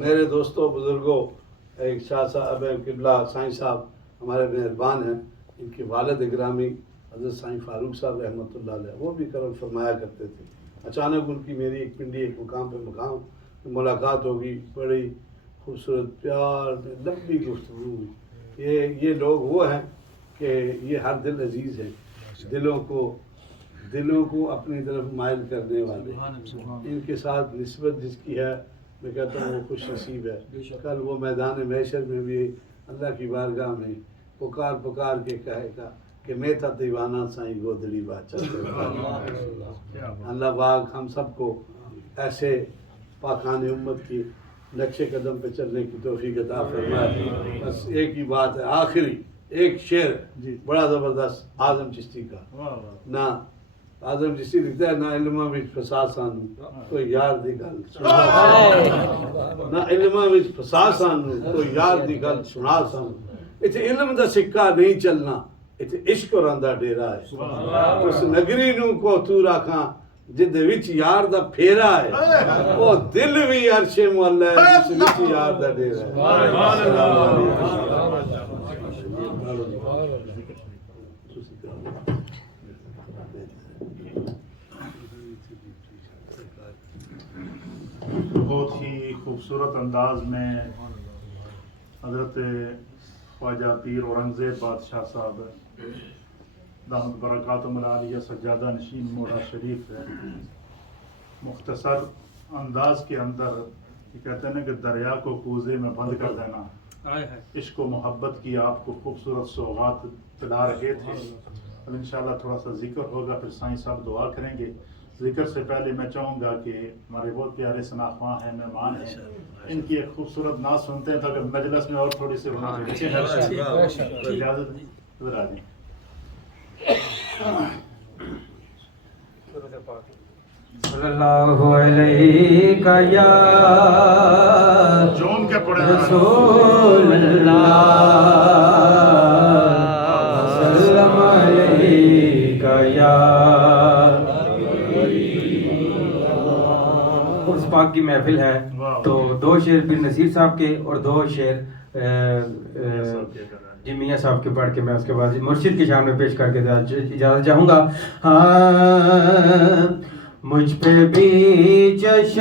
میرے دوستوں بزرگوں، ایک شاہ صاحب قبلہ سائیں صاحب ہمارے مہربان ہیں، ان کے والد گرامی حضرت سائیں فاروق صاحب رحمۃ اللہ علیہ، وہ بھی کرم فرمایا کرتے تھے۔ اچانک ان کی میری ایک پنڈی ایک مقام پہ ملاقات ہوگی، بڑی خوبصورت پیار میں لمبی گفتگو ہوئی۔ یہ لوگ وہ ہیں کہ یہ ہر دل عزیز ہیں، دلوں کو اپنی طرف مائل کرنے والے۔ ان کے ساتھ نسبت جس کی ہے میں کہتا ہوں وہ خوش نصیب ہے۔ کل وہ میدان محشر میں بھی اللہ کی بارگاہ میں پکار کے کہے گا کہ میں تھا دیوانہ سائیں گودڑی بادشاہ۔ اللہ پاک ہم سب کو ایسے پاکان امت کی نقش قدم پہ چلنے کی توفیق عطا فرمائے۔ بس ایک ہی بات ہے، آخری ایک شعر بڑا زبردست اعظم چشتی کا۔ نہ اعظم چشتی لکھتا ہے، نہ علمہ وچ فساد سانو کوئی یار دی گل سنا، نہ علمہ وچ فساد سانو کوئی یار دی گل سنا سانو۔ اتنے علم دا سکہ نہیں چلنا، اتنے عشق رہندا ڈیرا ہے۔ اس نگری نو کو تو رکھاں جدے وچ یار دا پھیرا ہے، وہ دل بھی عرش مولا ہے جس وچ یار دا ڈیرا ہے۔ بہت ہی خوبصورت انداز میں حضرت خواجہ پیر اورنگزیب بادشاہ صاحب دامت برکاتہم العالیہ سجادہ نشین مولا شریف ہے، مختصر انداز کے اندر یہ کہتے ہیں کہ دریا کو کوزے میں بند کر دینا، عشق و محبت کی آپ کو خوبصورت سوغات پلا رہے تھے۔ اب انشاءاللہ تھوڑا سا ذکر ہوگا، پھر سائیں صاحب دعا کریں گے۔ ذکر سے پہلے میں چاہوں گا کہ ہمارے بہت پیارے شناخواں ہیں، مہمان ہیں، ان کی ایک خوبصورت نعت سنتے ہیں تاکہ مجلس میں اور تھوڑی سی اجازت ادھر آ جائیں۔ صلی اللہ علیہ یا جون کے پڑے رسول اللہ، سلام علیکہ یا عرس پاک کی محفل ہے، تو دو شعر پیر نصیر صاحب کے اور دو شعر جی میاں صاحب کے پڑھ کے میں اس کے بعد مرشد کے سامنے پیش کر کے اجازت چاہوں گا۔ مجھ پہ بھی چش